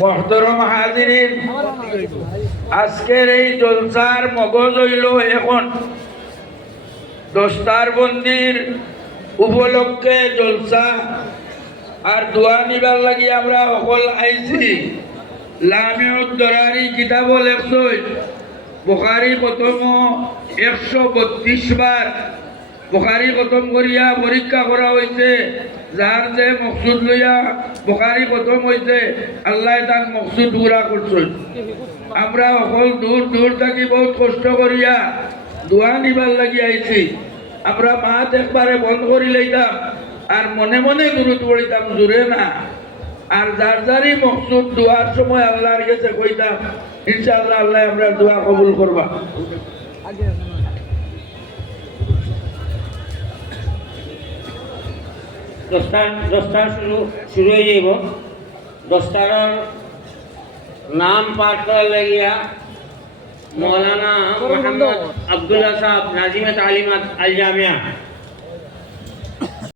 মোহতরম হাজিরিন, আজকের এই জলসার মগজ হইল এখন দস্তার বন্দির উপলক্ষে জলসা আর দোয়া নিবার লাগি আমরা অকল আইছি। লামিউদ দরারি কিতাব লেখছই বুখারী প্রথম 132 বার বুখারী প্রথম করিয়া পরীক্ষা করা হয়েছে। যার যে মকসুদ লইয়া বুখারী প্রথম হয়েছে আল্লাহ তার মকসুদ পুরা করছেন। আমরা অকল দূর দূর থাকি বহুত কষ্ট করিয়া দোয়া নিবার লাগি আইছি। আমরা মাত একবারে বন্ধ করি লইতাম আর মনে মনে গুরুত্ব পড়িতাম, জোরে না। আর যার যারই মকসুদ দোয়ার সময় আল্লাহর কাছে কইতাম, ইনশাআল্লাহ আল্লাহ আমরা দোয়া কবুল করবা। দস্তার শুরু হয়ে যাইব। দস্তার নাম পাঠ করার লাগিয়া মৌলানা মোহাম্মদ আব্দুল্লাহ সাহেব নাজিমে তালিমাত আল জামিয়া